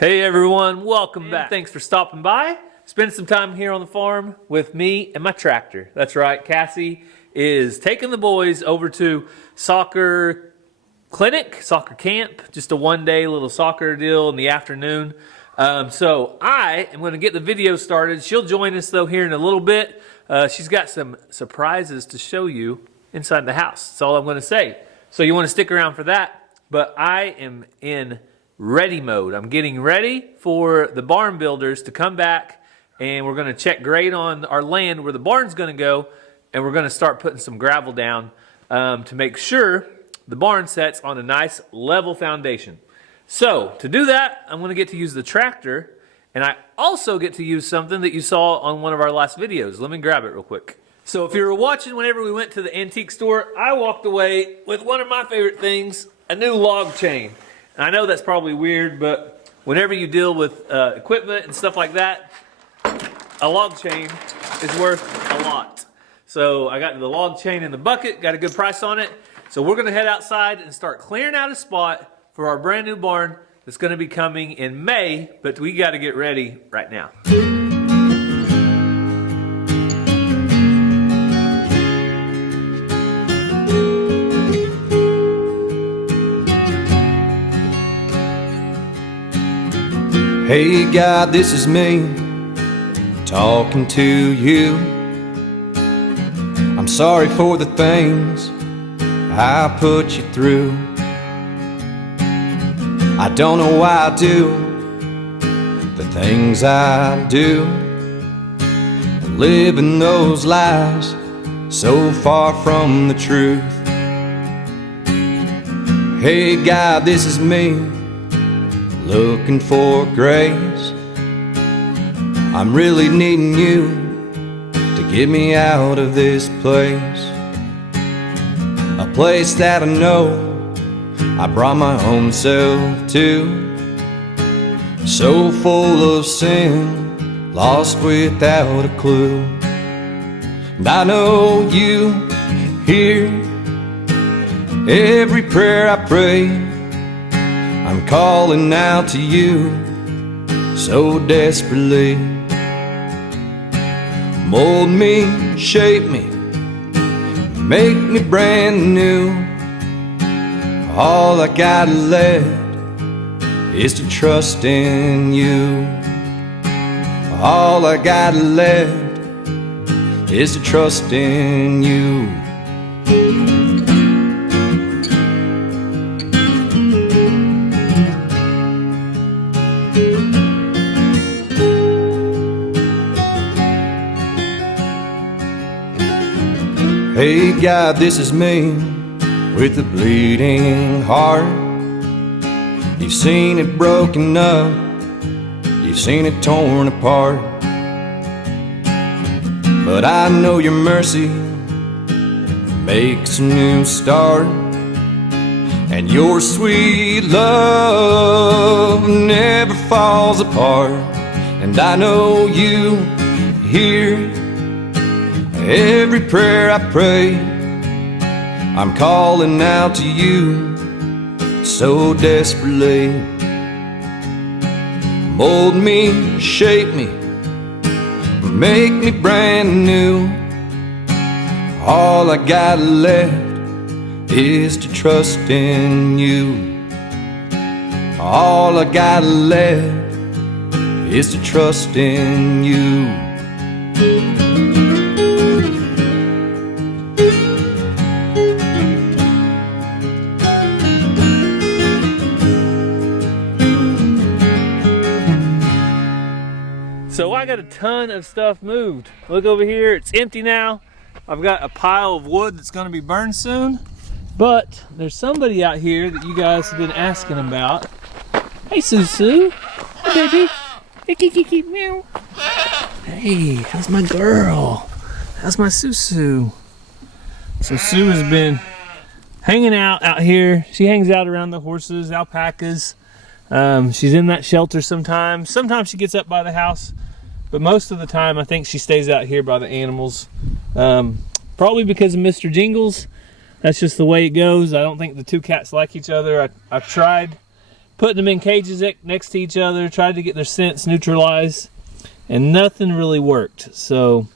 Hey everyone, welcome back. Thanks for stopping by. Spend some time here on the farm with me and my tractor. That's right, Cassie is taking the boys over to soccer camp, just a one-day little soccer deal in the afternoon. So I am going to get the video started. She'll join us though here in a little bit. She's got some surprises to show you inside the house. That's all I'm going to say. So you want to stick around for that, but I am in ready mode. I'm getting ready for the barn builders to come back, and we're going to check grade on our land where the barn's going to go, and we're going to start putting some gravel down to make sure the barn sets on a nice level foundation. So to do that, I'm going to get to use the tractor, and I also get to use something that you saw on one of our last videos. Let me grab it real quick. So if you were watching whenever we went to the antique store, I walked away with one of my favorite things, a new log chain. I know that's probably weird, but whenever you deal with equipment and stuff like that, a log chain is worth a lot. So I got the log chain in the bucket, got a good price on it. So we're gonna head outside and start clearing out a spot for our brand new barn that's gonna be coming in May, but we gotta get ready right now. Hey God, this is me talking to you. I'm sorry for the things I put you through. I don't know why I do the things I do, living those lies so far from the truth. Hey God, this is me looking for grace. I'm really needing you to get me out of this place, a place that I know I brought my own self to, so full of sin, lost without a clue. And I know you hear every prayer I pray. I'm calling out to you so desperately. Mold me, shape me, make me brand new. All I got left is to trust in you. All I got left is to trust in you. Hey God, this is me with a bleeding heart. You've seen it broken up, you've seen it torn apart, but I know your mercy makes a new start, and your sweet love never falls apart. And I know you hear every prayer I pray. I'm calling out to you so desperately. Mold me, shape me, make me brand new. All I got left is to trust in you. All I got left is to trust in you. So I got a ton of stuff moved. Look over here, it's empty now. I've got a pile of wood that's gonna be burned soon. But there's somebody out here that you guys have been asking about. Hey Susu, hey baby. Hey Kiki, meow. Hey, how's my girl? How's my Susu? So Sue has been hanging out here. She hangs out around the horses, alpacas. She's in that shelter sometimes. Sometimes she gets up by the house. But most of the time, I think she stays out here by the animals. Probably because of Mr. Jingles. That's just the way it goes. I don't think the two cats like each other. I've tried putting them in cages next to each other, tried to get their scents neutralized, and nothing really worked. So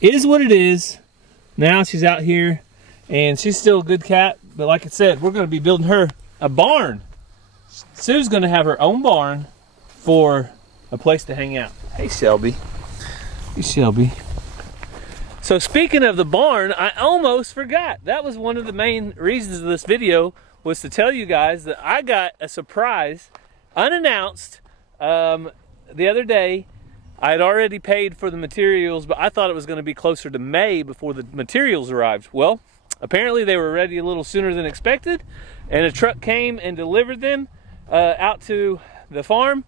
it is what it is. Now she's out here, and she's still a good cat, but like I said, we're going to be building her a barn. Sue's going to have her own barn for a place to hang out. Hey, Shelby. Hey, Shelby. So speaking of the barn, I almost forgot. That was one of the main reasons of this video, was to tell you guys that I got a surprise, unannounced, the other day. I had already paid for the materials, but I thought it was going to be closer to May before the materials arrived. Well, apparently they were ready a little sooner than expected, and a truck came and delivered them out to the farm.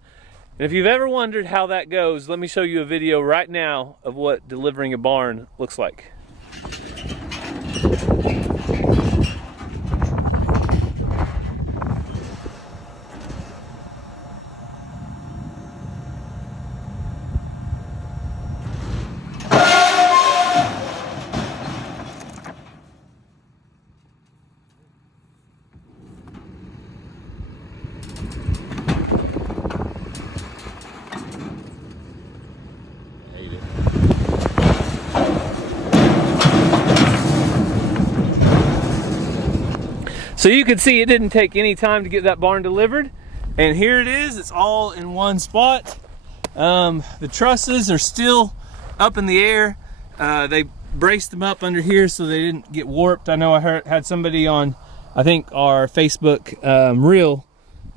And if you've ever wondered how that goes, let me show you a video right now of what delivering a barn looks like. So you can see it didn't take any time to get that barn delivered, and here it is. It's all in one spot. The trusses are still up in the air. They braced them up under here so they didn't get warped. I know I had somebody on, I think, our Facebook reel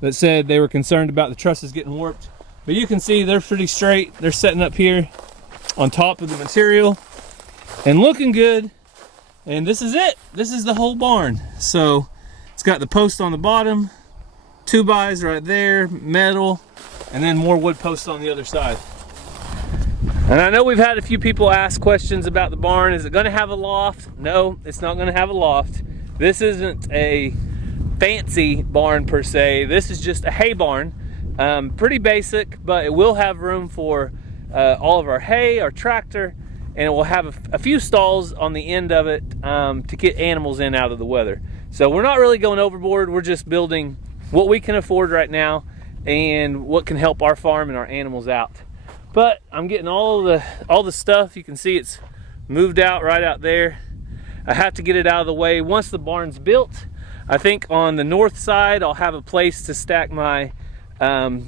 that said they were concerned about the trusses getting warped, but you can see they're pretty straight. They're setting up here on top of the material and looking good. And this is it. This is the whole barn. So it's got the post on the bottom, 2x right there, metal, and then more wood posts on the other side. And I know we've had a few people ask questions about the barn. Is it going to have a loft? No, it's not going to have a loft. This isn't a fancy barn per se. This is just a hay barn. Pretty basic, but it will have room for all of our hay, our tractor, and it will have a few stalls on the end of it to get animals in out of the weather. So we're not really going overboard. We're just building what we can afford right now and what can help our farm and our animals out. But I'm getting all the stuff. You can see it's moved out right out there. I have to get it out of the way. Once the barn's built, I think on the north side I'll have a place to stack my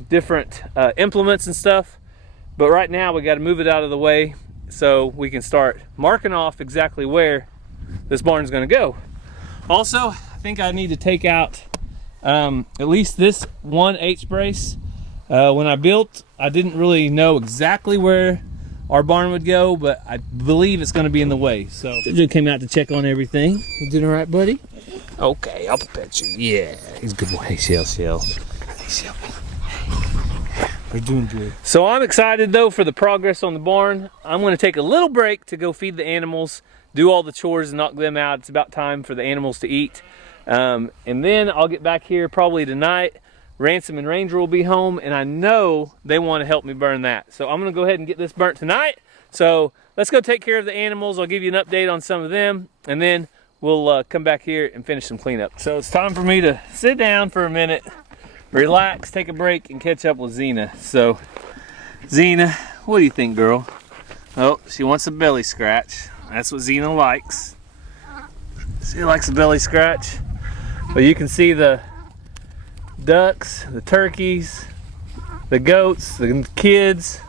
different implements and stuff. But right now we got to move it out of the way so we can start marking off exactly where this barn's going to go. Also, I think I need to take out at least this one H-brace. When I built, I didn't really know exactly where our barn would go, but I believe it's going to be in the way. So Jojo came out to check on everything. You doing all right, buddy? Okay, I'll pet you. Yeah, he's a good boy. Hey, Shell. We're doing good. So I'm excited though for the progress on the barn. I'm going to take a little break to go feed the animals, do all the chores and knock them out. It's about time for the animals to eat. And then I'll get back here probably tonight. Ransom and Ranger will be home, and I know they want to help me burn that. So I'm going to go ahead and get this burnt tonight. So let's go take care of the animals. I'll give you an update on some of them, and then we'll come back here and finish some cleanup. So it's time for me to sit down for a minute, relax, take a break, and catch up with Xena. So Xena, what do you think, girl? Oh, she wants a belly scratch. That's what Xena likes. She likes a belly scratch. But you can see the ducks, the turkeys, the goats, the kids.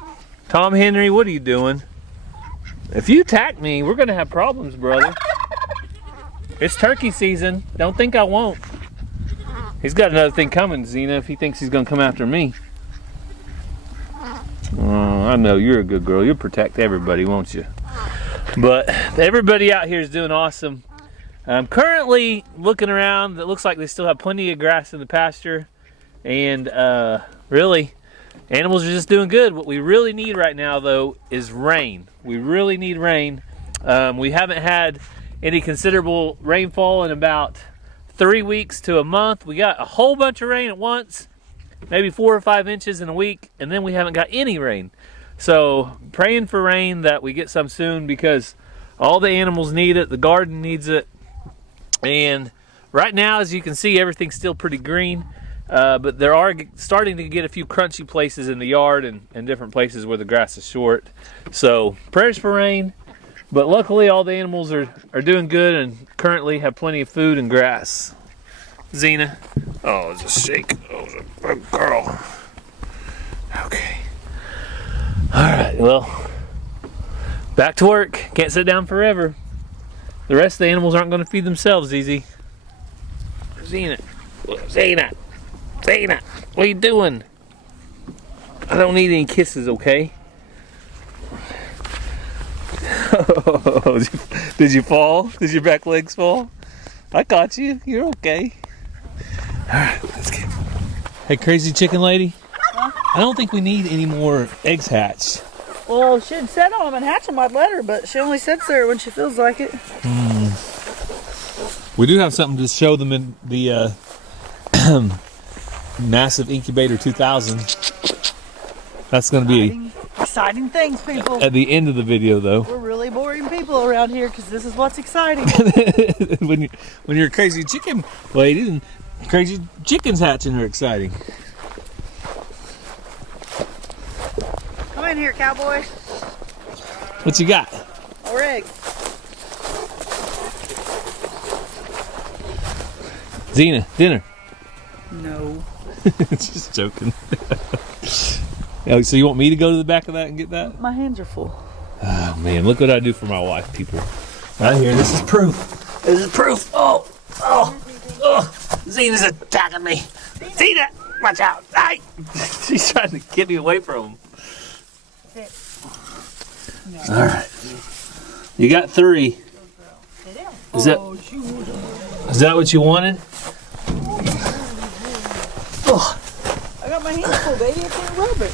Tom Henry, what are you doing? If you attack me, we're gonna have problems, brother. It's turkey season. Don't think I won't. He's got another thing coming, Xena, if he thinks he's gonna come after me. Oh, I know, you're a good girl. You'll protect everybody, won't you? But everybody out here is doing awesome. I'm currently looking around. It looks like they still have plenty of grass in the pasture. And really, animals are just doing good. What we really need right now, though, is rain. We really need rain. We haven't had any considerable rainfall in about 3 weeks to a month. We got a whole bunch of rain at once, maybe 4 or 5 inches in a week, and then we haven't got any rain. So praying for rain, that we get some soon, because all the animals need it. The garden needs it. And right now, as you can see, everything's still pretty green. But there are starting to get a few crunchy places in the yard and different places where the grass is short. So prayers for rain. But luckily all the animals are doing good and currently have plenty of food and grass. Xena. Oh, it's a shake. Oh, it's a good girl. Okay. All right, well, back to work. Can't sit down forever. The rest of the animals aren't going to feed themselves easy. Xena. Xena. Xena. What are you doing? I don't need any kisses, okay? Did you fall? Did your back legs fall? I caught you. You're okay. Alright, let's get. Hey, crazy chicken lady. Huh? I don't think we need any more eggs hatched. Well, she'd set on them and hatch them, I'd let her, but she only sits there when she feels like it. We do have something to show them in the massive incubator 2000. That's going to be Exciting things, people. at the end of the video, though. We're really boring people around here because this is what's exciting. when you're a crazy chicken lady, and crazy chickens hatching are exciting. Come in here, cowboy. What you got? More eggs. Xena, dinner. No. Just joking. Oh, so you want me to go to the back of that and get that? My hands are full. Oh man, look what I do for my wife, people. Right here, this is proof. This is proof. Oh, Xena's attacking me. Xena, watch out. Hey. She's trying to get me away from him. No. All right. You got 3. Is that what you wanted? Oh. I got my hands full, baby. I can't rub it.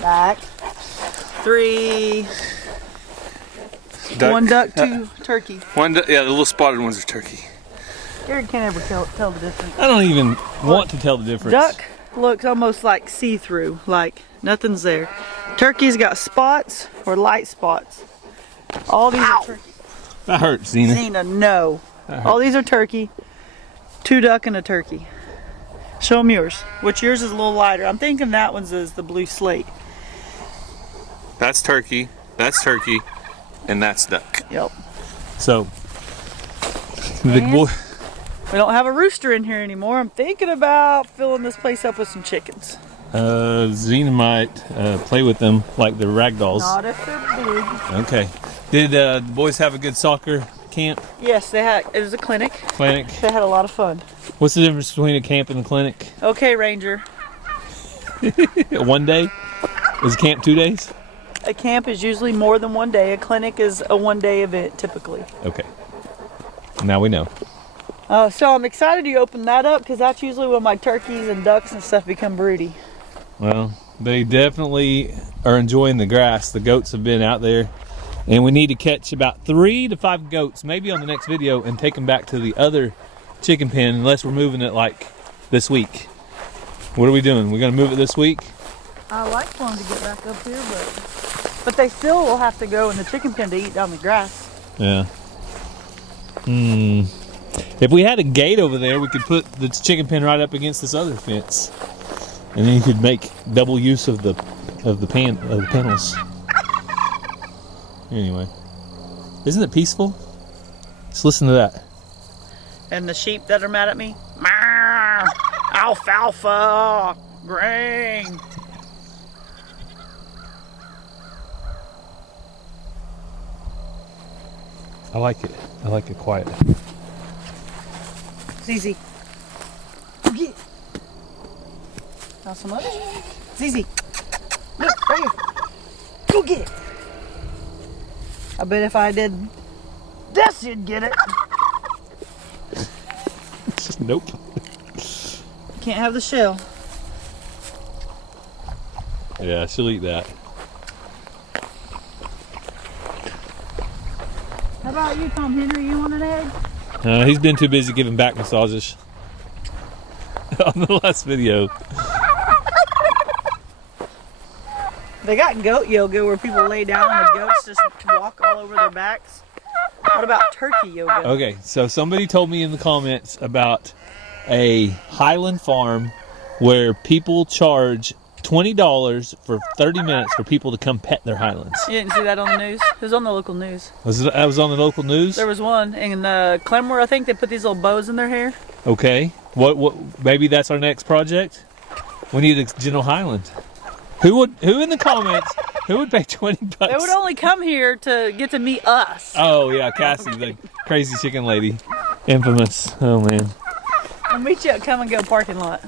Back. 3. Duck. 1 duck, 2 turkey. Yeah, the little spotted ones are turkey. Gary can't ever tell the difference. I don't even want to tell the difference. Duck looks almost like see-through, like nothing's there. Turkey's got spots or light spots. All these are turkey. That hurts, Xena. Xena, no. All these are turkey. 2 duck and a turkey. Show them yours. Which yours is a little lighter. I'm thinking that one's is the blue slate. That's turkey, and that's duck. Yep. So, the big boy. We don't have a rooster in here anymore. I'm thinking about filling this place up with some chickens. Xena might play with them like they're rag dolls. Not if they're big. Okay. Did the boys have a good soccer camp? Yes, they had. It was a clinic. Clinic? They had a lot of fun. What's the difference between a camp and a clinic? Okay, Ranger. 1 day? Is camp 2 days? A camp is usually more than 1 day. A clinic is a 1-day event, typically. Okay. Now we know. So I'm excited you opened that up because that's usually when my turkeys and ducks and stuff become broody. Well, they definitely are enjoying the grass. The goats have been out there. And we need to catch about 3 to 5 goats, maybe on the next video, and take them back to the other chicken pen, unless we're moving it like this week. What are we doing? We're going to move it this week? I like for them to get back up here, but they still will have to go in the chicken pen to eat down the grass. Yeah. If we had a gate over there, we could put the chicken pen right up against this other fence, and then you could make double use of the panels. Anyway, isn't it peaceful? Just listen to that. And the sheep that are mad at me, meow, alfalfa, grain. I like it. I like it quiet. Zizi. Go get it. Not so much. Zizi. Look, right here. Go get it. I bet if I did this, you'd get it. Nope. Can't have the shell. Yeah, she'll eat that. How about you, Tom Henry? You want an egg? He's been too busy giving back massages on the last video. They got goat yoga where people lay down and the goats just walk all over their backs. What about turkey yoga? Okay, so somebody told me in the comments about a Highland farm where people charge $20 for 30 minutes for people to come pet their Highlands. You didn't see that on the news? It was on the local news. That was on the local news? There was one in Clemmer, I think. They put these little bows in their hair. Okay. What? Maybe that's our next project? We need a Gentle Highland. Who in the comments, who would pay $20? They would only come here to get to meet us. Oh, yeah, Cassie, the crazy chicken lady. Infamous. Oh, man. I'll meet you at Come and Go parking lot.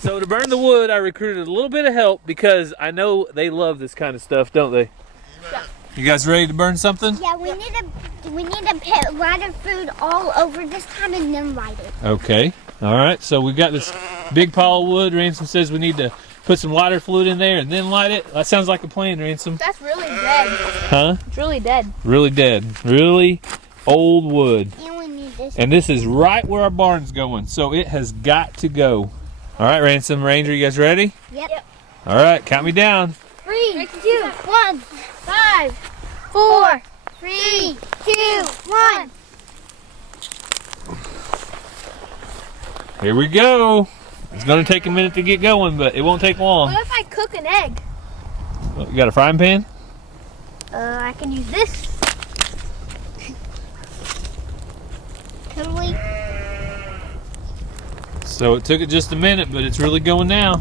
So to burn the wood, I recruited a little bit of help because I know they love this kind of stuff, don't they? Yeah. You guys ready to burn something? Yeah, we need to put a lot of food all over this time and then light it. Okay. All right. So we've got this big pile of wood. Ransom says we need to put some lighter fluid in there and then light it. That sounds like a plan, Ransom. That's really dead. Huh? It's really dead. Really dead. Really old wood. And we need this. And this is right where our barn's going, so it has got to go. All right, Ransom, Ranger, you guys ready? Yep. All right, count me down. 3, 2, 1, 5, 4, 3, 2, 1. Here we go. It's gonna take a minute to get going, but it won't take long. What if I cook an egg? You got a frying pan? I can use this. Can we? So it took it just a minute, but it's really going now.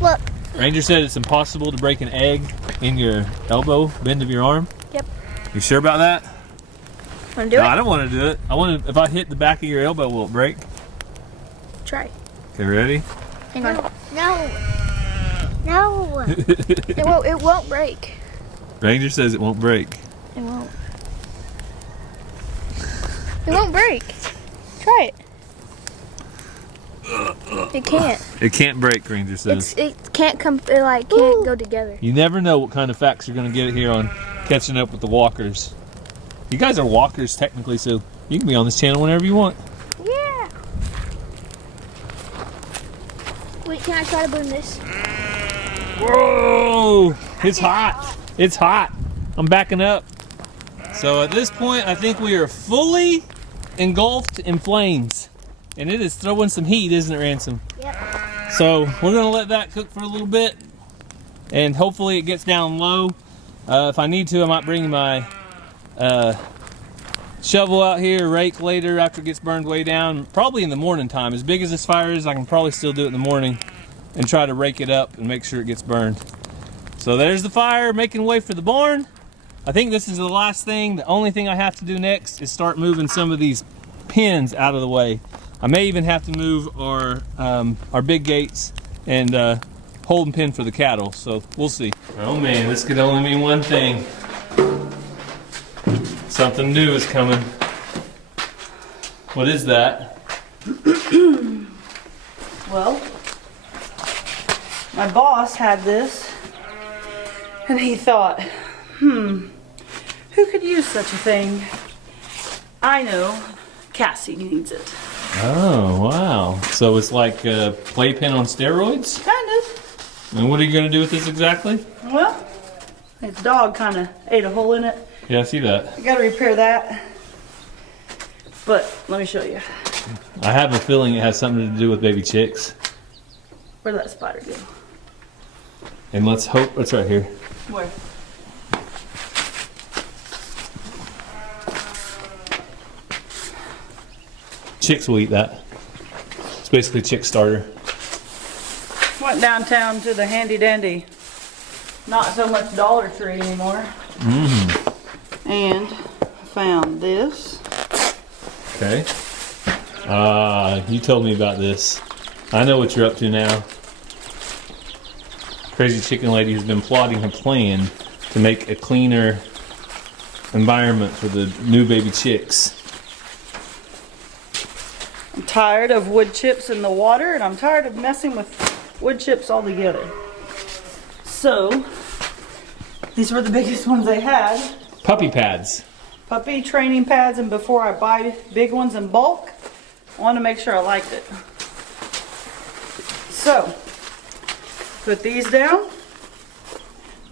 Look. Ranger said it's impossible to break an egg in your elbow bend of your arm. Yep. You sure about that? Wanna do No, it? I don't want to do it. I want to. If I hit the back of your elbow, will it break? Try. Okay, ready? Hang on. No. It won't break. Ranger says it won't break. It won't. It won't break. Try it. It can't. It can't break, Ranger says. It can't come. It like can't go together. You never know what kind of facts you're going to get here on catching up with the walkers. You guys are walkers technically, so you can be on this channel whenever you want. Yeah. Wait, can I try to burn this? Whoa! It's hot. It's hot. I'm backing up. So at this point, I think we are fully engulfed in flames. And it is throwing some heat, isn't it, Ransom? Yep. So we're going to let that cook for a little bit. And hopefully it gets down low. If I need to, I might bring my shovel out here, rake later after it gets burned way down. Probably in the morning time. As big as this fire is, I can probably still do it in the morning and try to rake it up and make sure it gets burned. So there's the fire making way for the barn. I think this is the last thing. The only thing I have to do next is start moving some of these pins out of the way. I may even have to move our big gates and holding pin for the cattle, so we'll see. Oh man, this could only mean one thing. Something new is coming. What is that? Well, my boss had this, and he thought, who could use such a thing? I know, Cassie needs it. Oh, wow. So it's like a playpen on steroids? Kind of. And what are you going to do with this exactly? Well, its dog kind of ate a hole in it. Yeah, I see that. I gotta repair that. But let me show you. I have a feeling it has something to do with baby chicks. Where'd that spider go? And let's hope it's right here. Where? Chicks will eat that. It's basically chick starter. Went downtown to the handy dandy, not so much Dollar Tree anymore. And found this. Okay. You told me about this. I know what you're up to now. Crazy Chicken Lady has been plotting a plan to make a cleaner environment for the new baby chicks. I'm tired of wood chips in the water, and I'm tired of messing with wood chips altogether. So, these were the biggest ones they had. Puppy pads. Puppy training pads, and before I buy big ones in bulk, I want to make sure I liked it. So, put these down,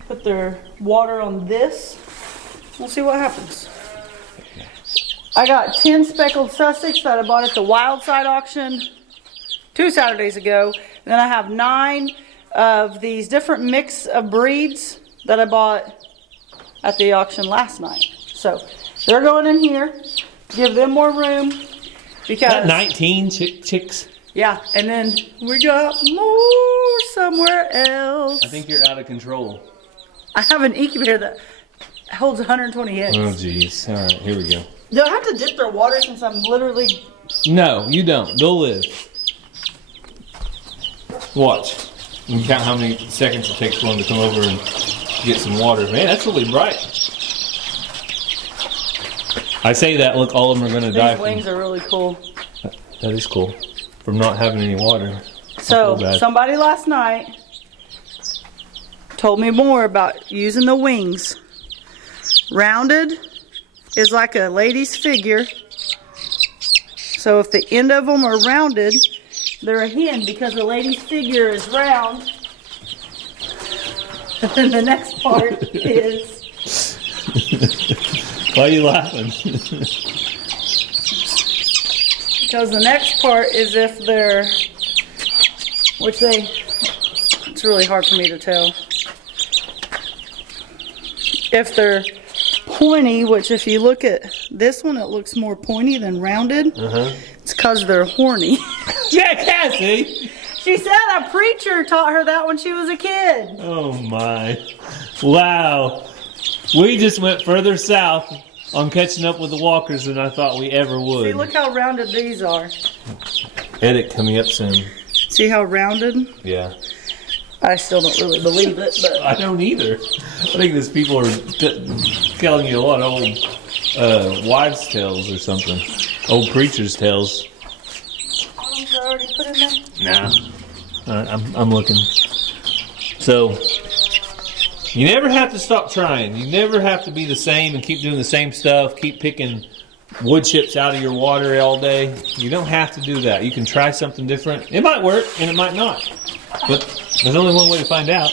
put their water on this, we'll see what happens. I got 10 speckled Sussex that I bought at the Wild Side auction 2 Saturdays ago. And then I have 9 of these different mix of breeds that I bought at the auction last night. So they're going in here, give them more room because Got 19 chicks. yeah, and then we got more somewhere else. I think you're out of control. I have an incubator that holds 120 eggs. Oh, jeez. All right, here we go. Do I have to dip their water since I'm literally... No, you don't. They'll live. Watch. You can count how many seconds it takes for them to come over and get some water. Man, that's really bright. I say that, look, all of them are going to die. These wings are really cool. That is cool. From not having any water. So, somebody last night told me more about using the wings. Rounded is like a lady's figure. So if the end of them are rounded, they're a hen because the lady's figure is round. And then the next part is... Why are you laughing? Because the next part is if they're... Which they... It's really hard for me to tell. If they're pointy, which if you look at this one, it looks more pointy than rounded. It's because they're horny. Yeah, Cassie! She said a preacher taught her that when she was a kid. Oh my. Wow. We just went further south on catching up with the walkers than I thought we ever would. See, look how rounded these are. Edit coming up soon. See how rounded? Yeah. I still don't really believe it, but... I don't either. I think these people are telling you a lot of old wives' tales or something. Old preachers' tales. Are already put in there? Nah. I'm looking. So, you never have to stop trying. You never have to be the same and keep doing the same stuff. Keep picking wood chips out of your water all day. You don't have to do that. You can try something different. It might work and it might not. But there's only one way to find out.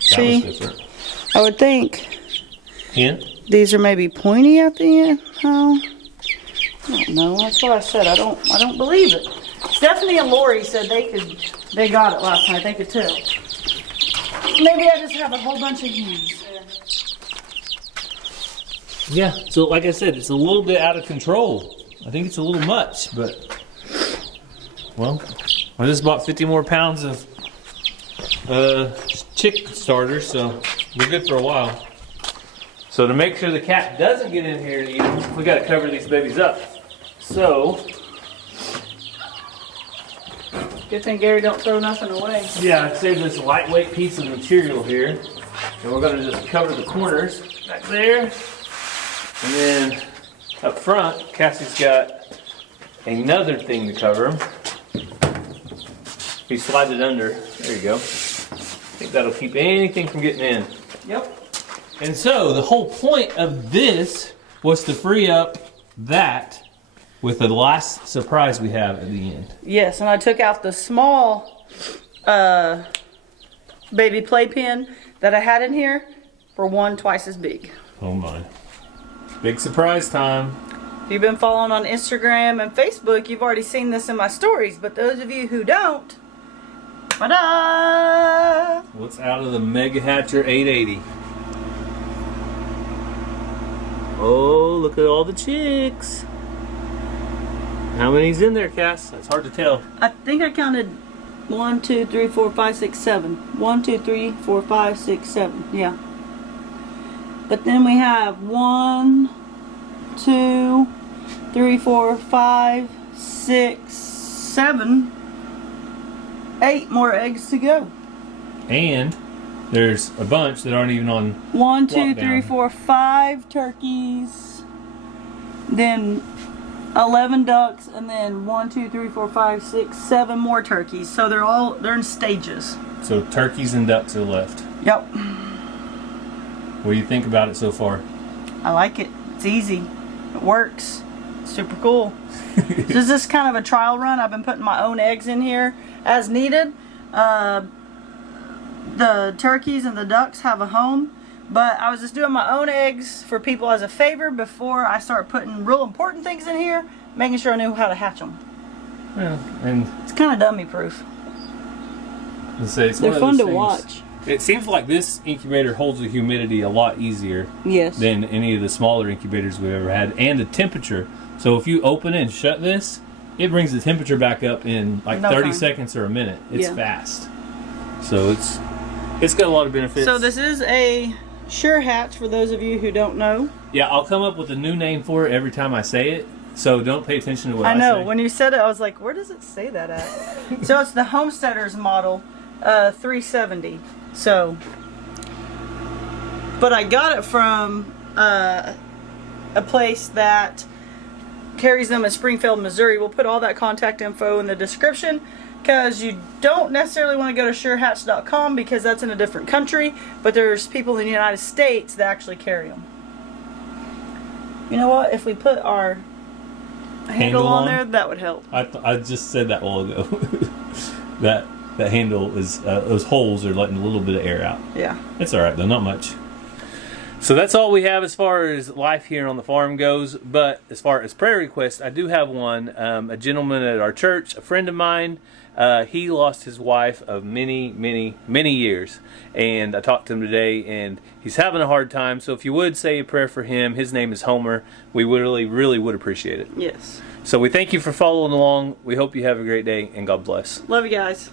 See, That was different. I would think Hint? these are maybe pointy at the end. Oh, I don't know. That's what I said. I don't believe it. Stephanie and Lori said they got it last night. They could tell. Maybe I just have a whole bunch of hens. Yeah, so like I said, it's a little bit out of control. I think it's a little much, but, well, I just bought 50 more pounds of chick starters, so we're good for a while. So to make sure the cat doesn't get in here and eat them, we got to cover these babies up. So, Good thing Gary don't throw nothing away. yeah, I saved this lightweight piece of material here, and we're going to just cover the corners back there. And then up front, Cassie's got another thing to cover them. If you slide it under, there you go. I think that'll keep anything from getting in. Yep. And so the whole point of this was to free up that with the last surprise we have at the end. Yes, and I took out the small baby playpen that I had in here for one twice as big. Oh my. Big surprise time. If you've been following on Instagram and Facebook, you've already seen this in my stories, but those of you who don't, ta-da! What's out of the Mega Hatcher 880? Oh, look at all the chicks. How many's in there, Cass? That's hard to tell. I think I counted 1, 2, 3, 4, 5, 6, 7. 1, 2, 3, 4, 5, 6, 7. Yeah. But then we have 1, 2, 3, 4, 5, 6, 7, 8 more eggs to go. And there's a bunch that aren't even on 1, 2, 3, lockdown. 4, 5 turkeys. Then 11 ducks, and then 1, 2, 3, 4, 5, 6, 7 more turkeys. So they're in stages. So turkeys and ducks are left. Yep. What do you think about it so far? I like it. It's easy. It works. It's super cool. This is just kind of a trial run. I've been putting my own eggs in here as needed. The turkeys and the ducks have a home, But I was just doing my own eggs for people as a favor before I start putting real important things in here, making sure I knew how to hatch them. Yeah, and It's kind of dummy proof. it's They're one of fun those to things- watch. It seems like this incubator holds the humidity a lot easier Yes. than any of the smaller incubators we've ever had, and the temperature. So if you open it and shut this, it brings the temperature back up in like No 30 time. seconds or a minute. It's Yeah. fast. So it's got a lot of benefits. So this is a Sure Hatch for those of you who don't know. Yeah, I'll come up with a new name for it every time I say it. So don't pay attention to what I I know. say. When you said it, I was like, where does it say that at? So it's the Homesteaders model 370. So, but I got it from a place that carries them in Springfield, Missouri. We'll put all that contact info in the description because you don't necessarily want to go to surehatch.com because that's in a different country, but there's people in the United States that actually carry them. You know what? If we put our handle on there, that would help. I just said that a while ago. that handle is those holes are letting a little bit of air out. Yeah. It's all right though, not much. So that's all we have as far as life here on the farm goes. But as far as prayer requests, I do have one. A gentleman at our church, a friend of mine, he lost his wife of many, many, many years. And I talked to him today, and he's having a hard time. So if you would say a prayer for him, his name is Homer. We really, really would appreciate it. Yes. So we thank you for following along. We hope you have a great day, and God bless. Love you guys.